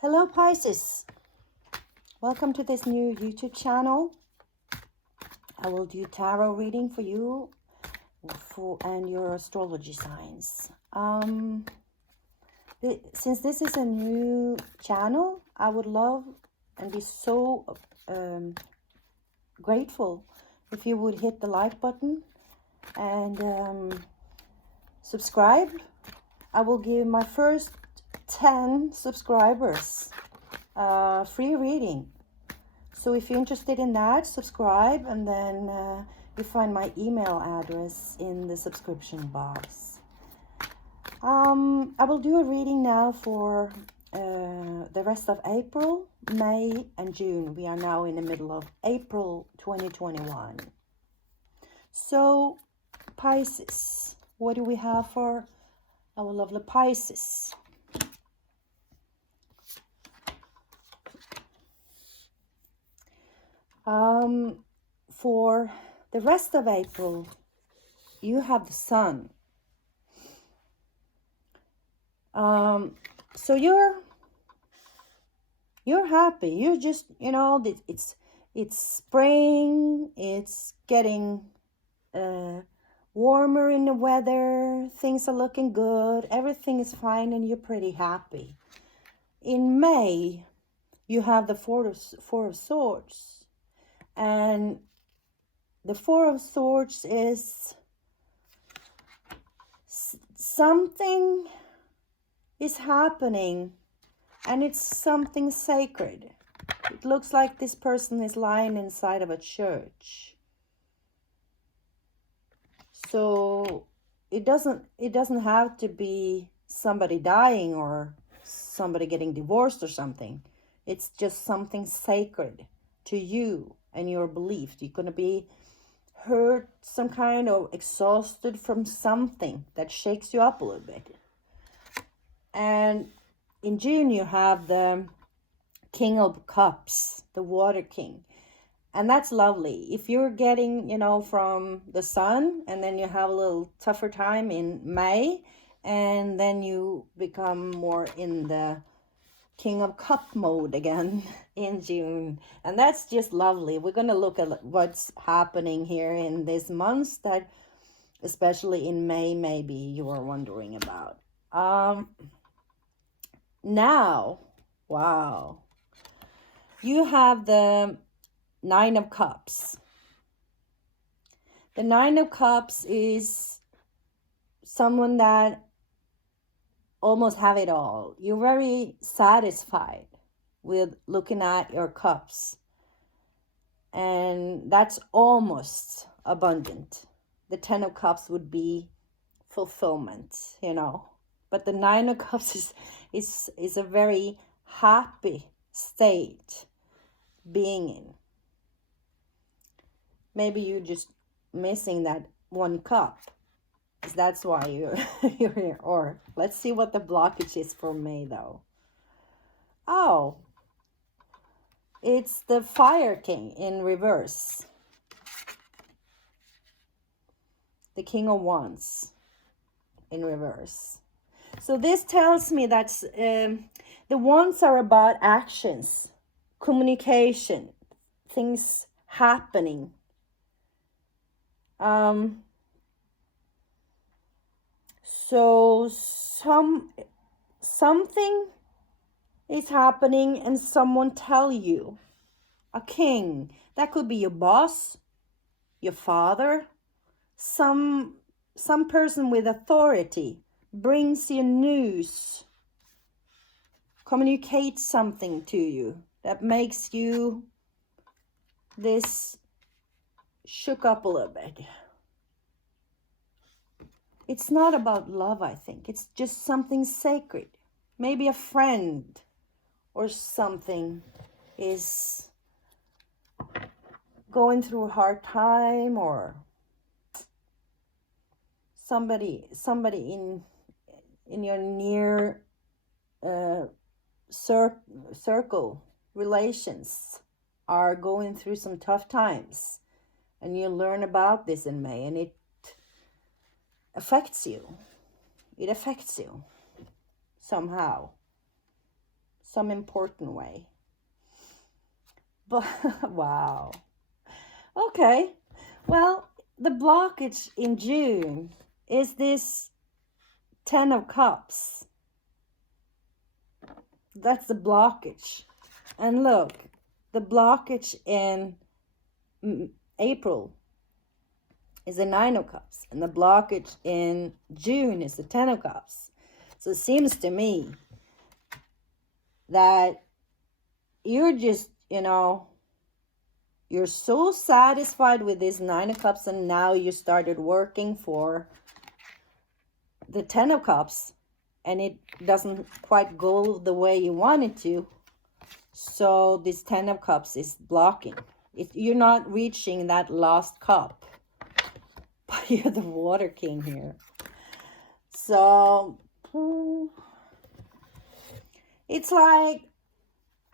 Hello Pisces, welcome to this new YouTube channel. I will do tarot reading for you and your astrology signs. Since this is a new channel, I would love and be so grateful if you would hit the like button and subscribe. I will give my first 10 subscribers free reading. So if you're interested in that, subscribe, and then you find my email address in the subscription box. I will do a reading now for the rest of April, May, and June. We are now in the middle of April 2021. So, Pisces, what do we have for our lovely Pisces? For the rest of April, you have the sun. So you're happy. You're just, you know, it's spring. It's getting warmer in the weather. Things are looking good. Everything is fine, and you're pretty happy. In May, you have the Four of Swords. And the Four of Swords is something is happening, and it's something sacred. It looks like this person is lying inside of a church. So it doesn't have to be somebody dying or somebody getting divorced or something. It's just something sacred to you and your belief. You're going to be hurt, some kind of exhausted from something that shakes you up a little bit. And in June, you have the King of Cups, the Water King. And that's lovely. If you're getting, you know, from the sun, and then you have a little tougher time in May, and then you become more in the King of Cup mode again in June. And that's just lovely. We're going to look at what's happening here in this month that, especially in May, maybe you are wondering about. Now, wow. You have the Nine of Cups. The Nine of Cups is someone that almost have it all. You're very satisfied with looking at your cups, and that's almost abundant. The Ten of Cups would be fulfillment, you know, but the Nine of Cups is a very happy state being in. Maybe you're just missing that one cup. That's why you're here. Or let's see what the blockage is for May, though. Oh, it's the Fire King in reverse. The King of Wands in reverse. So this tells me that the wands are about actions, communication, things happening. So something is happening, and someone tell you. A king. That could be your boss, your father, some person with authority brings you news, communicates something to you that makes you this shook up a little bit. It's not about love, I think. It's just something sacred. Maybe a friend or something is going through a hard time, or somebody in your near circle relations are going through some tough times, and you learn about this in May, and it affects you. It affects you somehow. some important way. But wow. Okay. Well, the blockage in June is this 10 of Cups. That's the blockage. And look, the blockage in April is the 9 of Cups. And the blockage in June is the 10 of Cups. So it seems to me that you're just, you're so satisfied with this 9 of Cups, and now you started working for the 10 of Cups, and it doesn't quite go the way you want it to. So this 10 of Cups is blocking. You're not reaching that last cup. But you're the Water King here. So it's like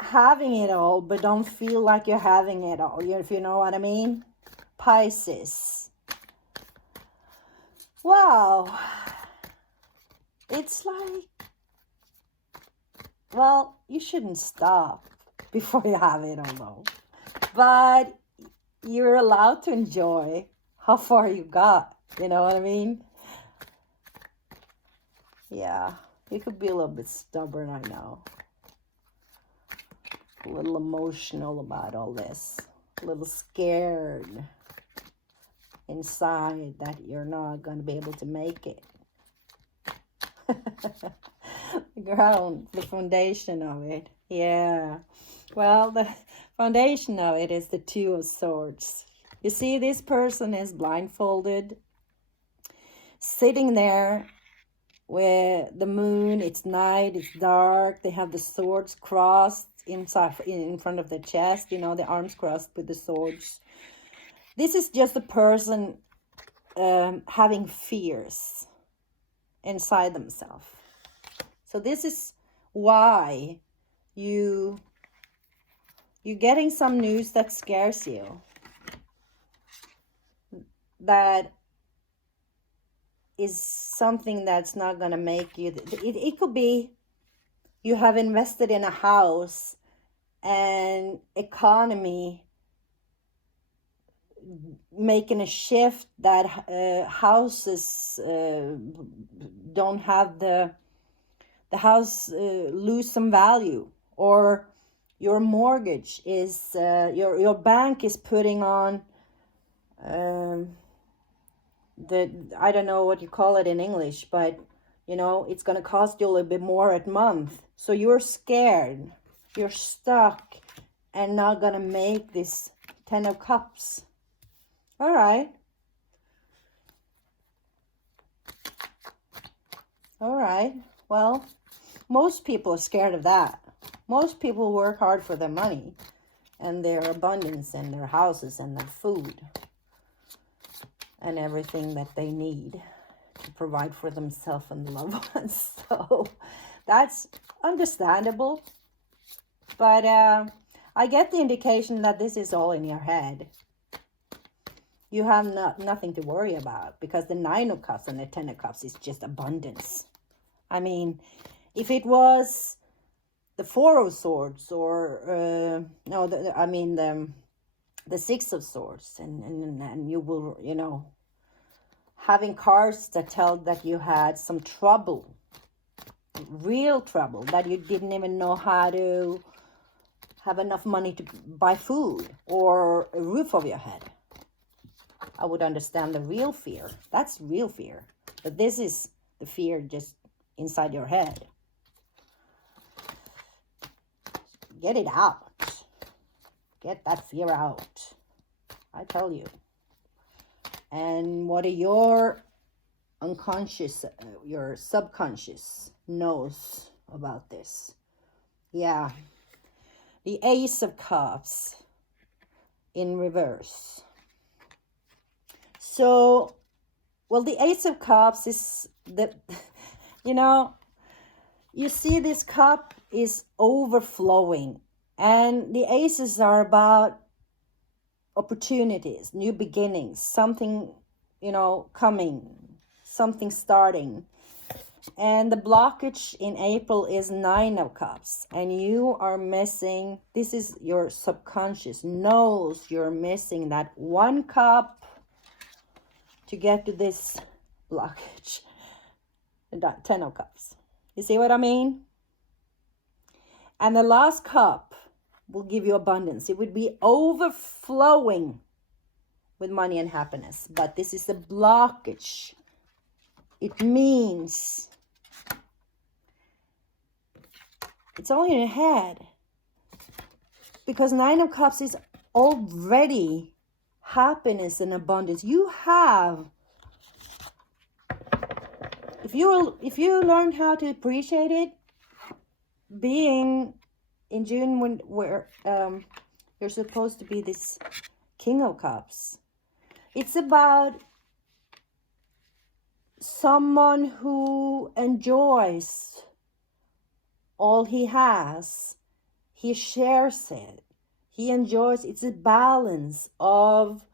having it all, but don't feel like you're having it all, if you know what I mean. Pisces. Wow. It's like, well, you shouldn't stop before you have it all though. But you're allowed to enjoy how far you got, you know what I mean? Yeah, you could be a little bit stubborn, I know. A little emotional about all this. A little scared inside that you're not going to be able to make it. The ground, the foundation of it. Yeah. Well, the foundation of it is the 2 of Swords. You see, this person is blindfolded, sitting there with the moon. It's night, it's dark. They have the swords crossed inside, in front of their chest, the arms crossed with the swords. This is just a person having fears inside themselves. So this is why you're getting some news that scares you, that is something that's not going to make you, it could be you have invested in a house and economy making a shift that houses don't have the house lose some value, or your mortgage is your bank is putting on I don't know what you call it in English, but it's going to cost you a little bit more a month. So you're scared, you're stuck, and not going to make this 10 of Cups. All right. All right. Well, most people are scared of that. Most people work hard for their money and their abundance and their houses and their food and everything that they need to provide for themselves and loved ones. So that's understandable. But I get the indication that this is all in your head. You have nothing to worry about, because the 9 of Cups and the 10 of Cups is just abundance. I mean, if it was the 4 of Swords, or the 6 of Swords, and you will, having cards that tell that you had some trouble, real trouble, that you didn't even know how to have enough money to buy food or a roof over your head, I would understand the real fear. That's real fear. But this is the fear just inside your head. Get it out. Get that fear out. I tell you. And what are your unconscious, your subconscious knows about this? Yeah. The Ace of Cups in reverse. So, well, the Ace of Cups is the, you see this cup is overflowing. And the aces are about opportunities, new beginnings, something, coming, something starting. And the blockage in April is 9 of Cups. And you are missing, this is your subconscious knows you're missing that 1 cup to get to this blockage. 10 of Cups. You see what I mean? And the last cup will give you abundance. It would be overflowing with money and happiness. But this is the blockage. It means it's only in your head. Because 9 of Cups is already happiness and abundance. You have, if you learn how to appreciate it, being in June when you're supposed to be this King of Cups. It's about someone who enjoys all he has. He shares it. He enjoys. It's a balance of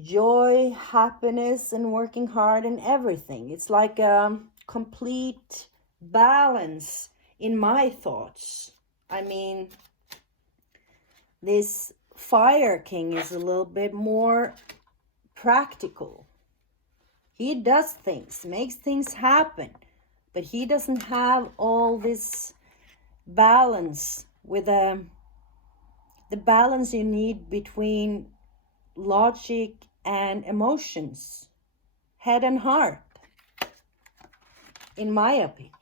joy, happiness, and working hard and everything. It's like a complete balance in my thoughts. I mean, this Fire King is a little bit more practical. He does things, makes things happen, but he doesn't have all this balance with the balance you need between logic and emotions, head and heart, in my opinion.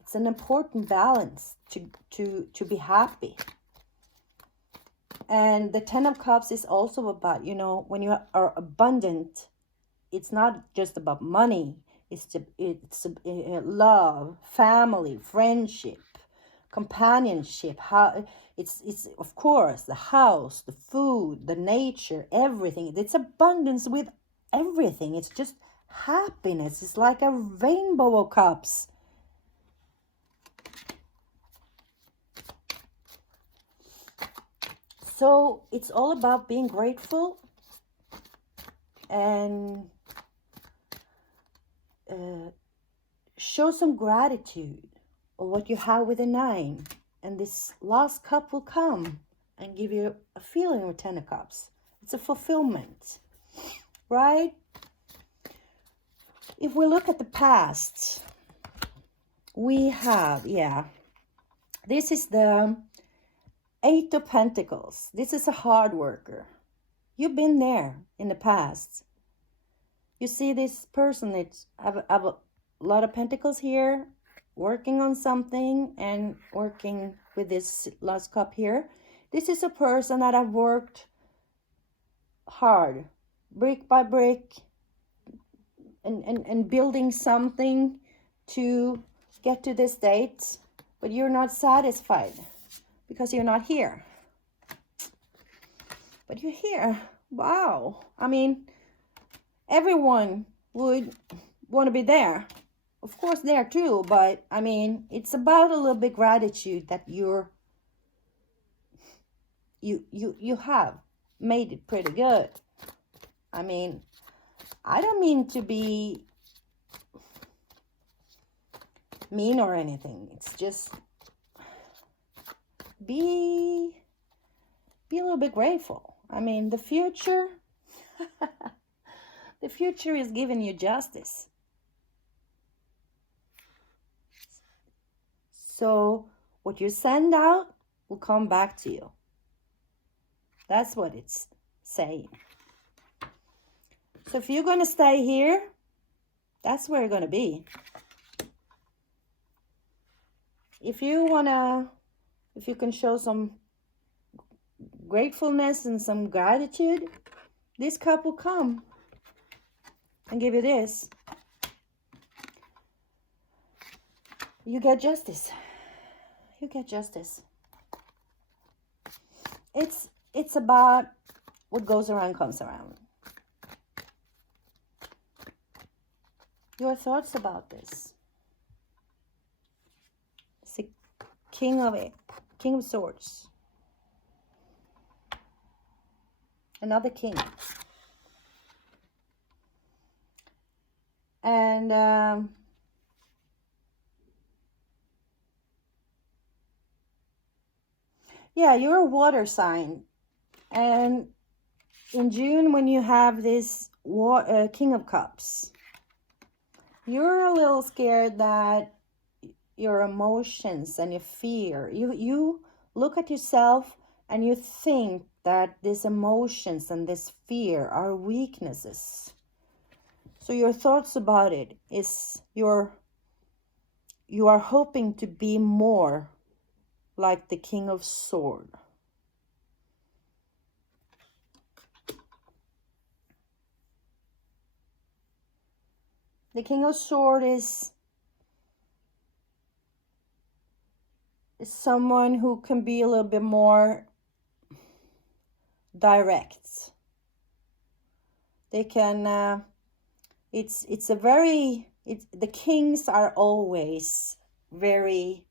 It's an important balance to be happy. And the 10 of Cups is also about, you know, when you are abundant, it's not just about money. It's love, family, friendship, companionship. How it's of course the house, the food, the nature, everything. It's abundance with everything. It's just happiness. It's like a rainbow of cups. So it's all about being grateful and show some gratitude of what you have with a 9. And this last cup will come and give you a feeling of 10 of Cups. It's a fulfillment, right? If we look at the past, we have, this is the 8 of Pentacles. This is a hard worker. You've been there in the past. You see this person that's have a lot of pentacles here, working on something and working with this last cup here. This is a person that have worked hard, brick by brick, and building something to get to this date, but you're not satisfied because you're not here. But you're here. Wow. I mean, everyone would want to be there. Of course, there too, but I mean, it's about a little bit gratitude that you have made it pretty good. I mean, I don't mean to be mean or anything. It's just be a little bit grateful. I mean, the future the future is giving you justice. So what you send out will come back to you. That's what it's saying. So if you're going to stay here, that's where you're going to be. If you can show some gratefulness and some gratitude, this cup will come and give you this. You get justice. You get justice. It's about what goes around comes around. Your thoughts about this. It's the King of Swords. Another king. And yeah, you're a water sign. And in June, when you have this King of Cups, you're a little scared that your emotions and your fear, you look at yourself and you think that these emotions and this fear are weaknesses. So your thoughts about it is you are hoping to be more like the King of Swords. The King of Swords is someone who can be a little bit more direct. They can it's a very the kings are always very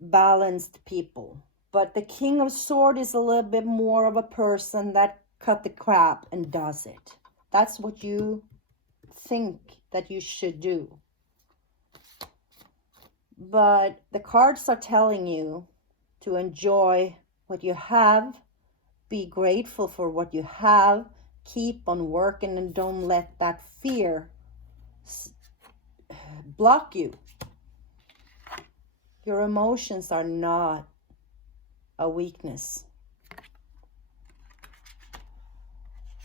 balanced people, but the King of Swords is a little bit more of a person that cut the crap and does it. That's what you think that you should do. But the cards are telling you to enjoy what you have, be grateful for what you have, keep on working, and don't let that fear block you. Your emotions are not a weakness.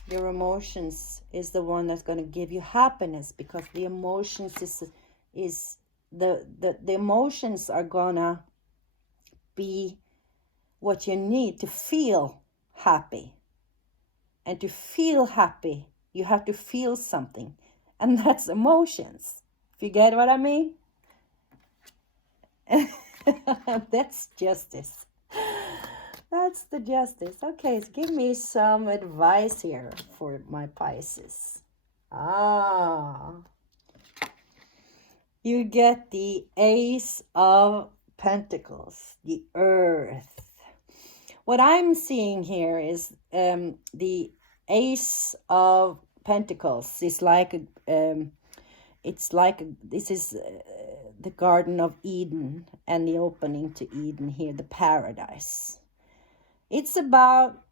Your emotions is the one that's going to give you happiness, because the emotions is the emotions are gonna be what you need to feel happy. And to feel happy, you have to feel something, and that's emotions. If you get what I mean? That's justice. That's the justice. Okay, so give me some advice here for my Pisces. You get the Ace of Pentacles, the Earth. What I'm seeing here is the Ace of Pentacles is like this is the Garden of Eden and the opening to Eden here, the paradise. It's about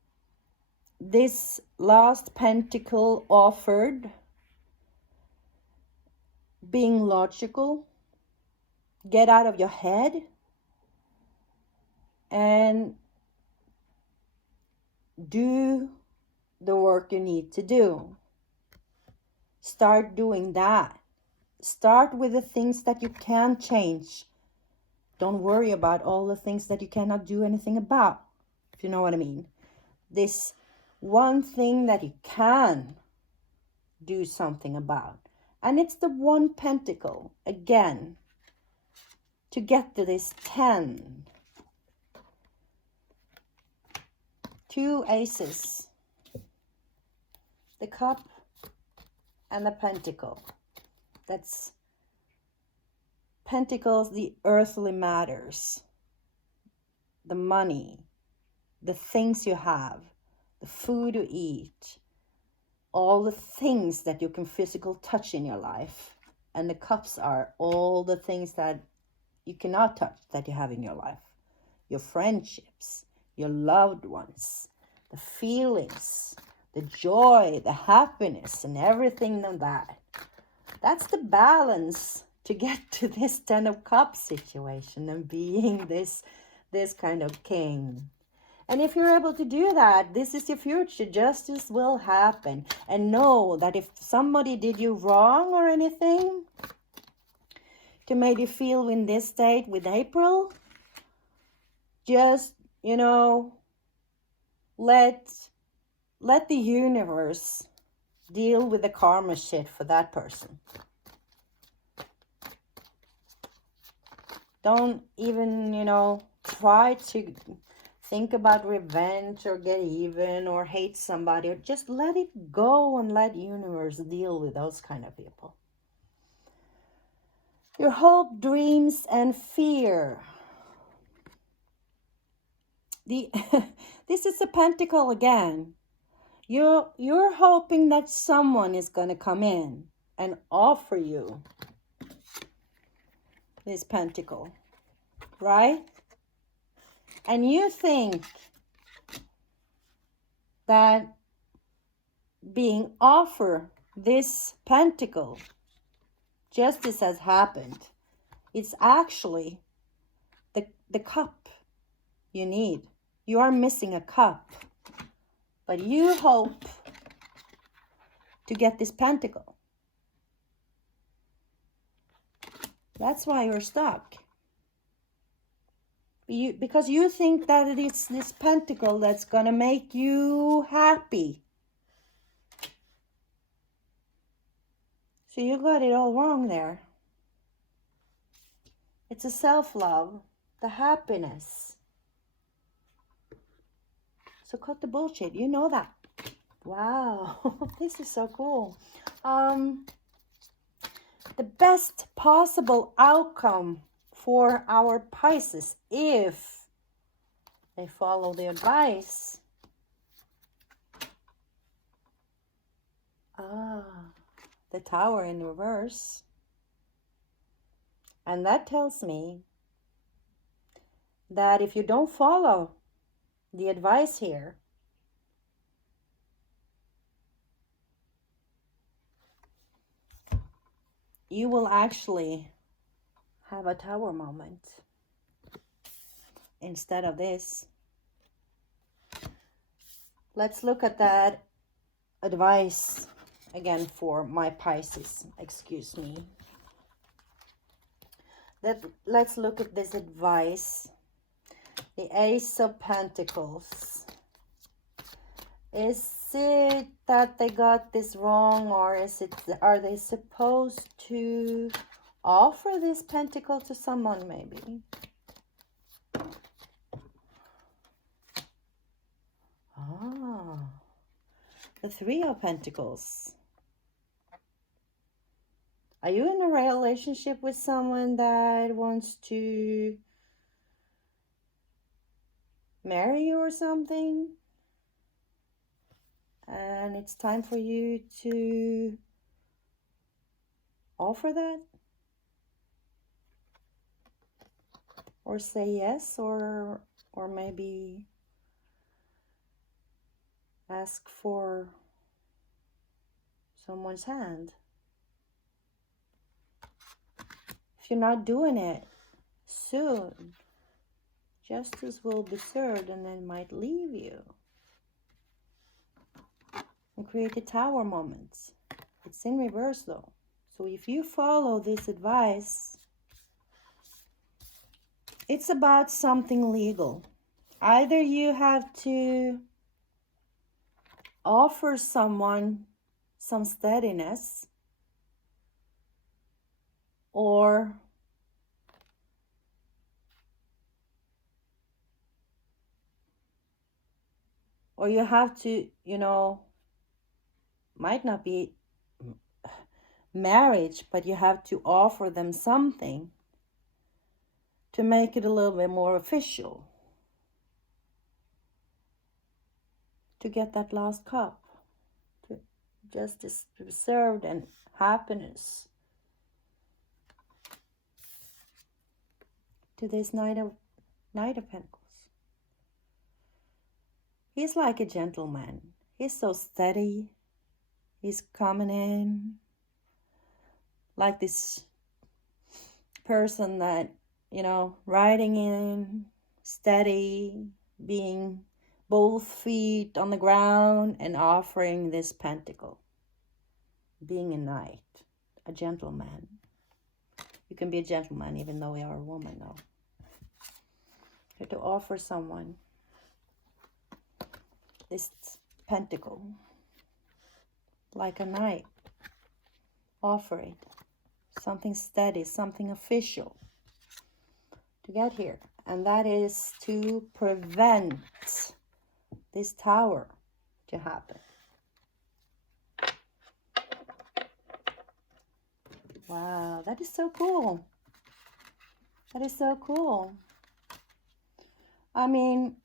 this last pentacle offered being logical, get out of your head, and do the work you need to do. Start doing that. Start with the things that you can change. Don't worry about all the things that you cannot do anything about, if you know what I mean. This one thing that you can do something about. And it's the one pentacle, again, to get to this 10. 2 aces. The cup and the pentacle. That's pentacles, the earthly matters. The money, the things you have, the food you eat, all the things that you can physically touch in your life. And the cups are all the things that you cannot touch that you have in your life. Your friendships, your loved ones, the feelings, the joy, the happiness, and everything of that. That's the balance to get to this 10 of Cups situation and being this kind of king. And if you're able to do that, this is your future. Justice will happen. And know that if somebody did you wrong or anything to make you feel in this state with April, just, let the universe deal with the karma shit for that person. Don't even, try to think about revenge or get even or hate somebody, or just let it go and let universe deal with those kind of people. Your hope, dreams, and fear. This is a pentacle again. You're hoping that someone is going to come in and offer you this pentacle, right? And you think that being offered this pentacle, justice has happened. It's actually the cup you need. You are missing a cup, but you hope to get this pentacle. That's why you're stuck. Because you think that it is this pentacle that's gonna make you happy. So you got it all wrong there. It's a self-love, the happiness. So cut the bullshit, you know that. Wow, this is so cool. The best possible outcome for our Pisces, if they follow the advice. The Tower in reverse. And that tells me that if you don't follow the advice here, you will actually have a Tower moment instead of this. Let's look at that advice again for my Pisces. Excuse me. Let's look at this advice. The Ace of Pentacles. Is it that they got this wrong, or are they supposed to offer this pentacle to someone maybe? The Three of Pentacles. Are you in a relationship with someone that wants to marry you or something? And it's time for you to offer that? Or say yes, or maybe ask for someone's hand. If you're not doing it soon, justice will be served and then might leave you. And create a Tower moment. It's in reverse though. So if you follow this advice, it's about something legal. Either you have to offer someone some steadiness, or you have to, might not be marriage, but you have to offer them something to make it a little bit more official, to get that last cup, to justice be served and happiness. To this Knight of Pentacles. He's like a gentleman. He's so steady. He's coming in like this person that, riding in, steady, being both feet on the ground and offering this pentacle. Being a knight, a gentleman. You can be a gentleman even though you are a woman, though. You have to offer someone this pentacle. Like a knight. Offer it. Something steady, something official. To get here. And that is to prevent this Tower to happen. Wow, that is so cool. That is so cool. I mean,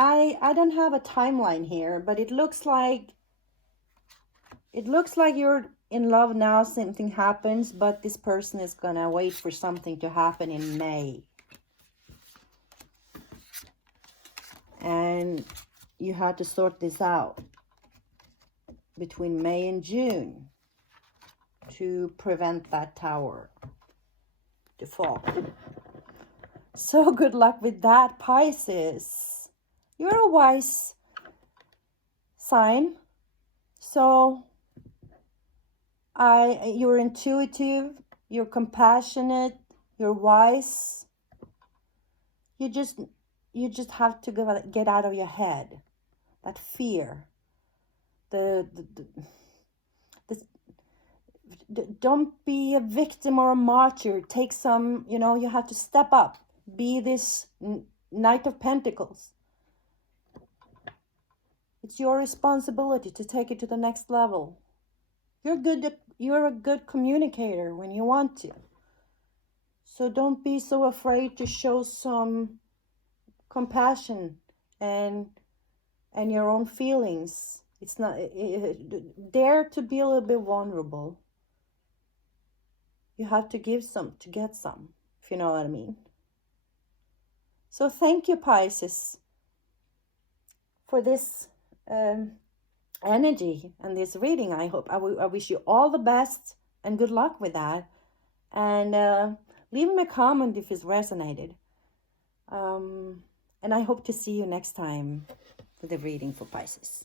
I don't have a timeline here, but it looks like you're in love now, something happens, but this person is gonna wait for something to happen in May. And you have to sort this out between May and June to prevent that tower to fall. So good luck with that, Pisces. You're a wise sign. So you're intuitive, you're compassionate, you're wise. You just have to get out of your head. That fear. Don't be a victim or a martyr. Take some, you have to step up. Be this Knight of Pentacles. It's your responsibility to take it to the next level. You're a good communicator when you want to. So don't be so afraid to show some compassion and your own feelings. It's not dare to be a little bit vulnerable. You have to give some to get some, if you know what I mean. So thank you, Pisces, for this energy and this reading. I wish you all the best and good luck with that. And leave me a comment if it's resonated. And I hope to see you next time for the reading for Pisces.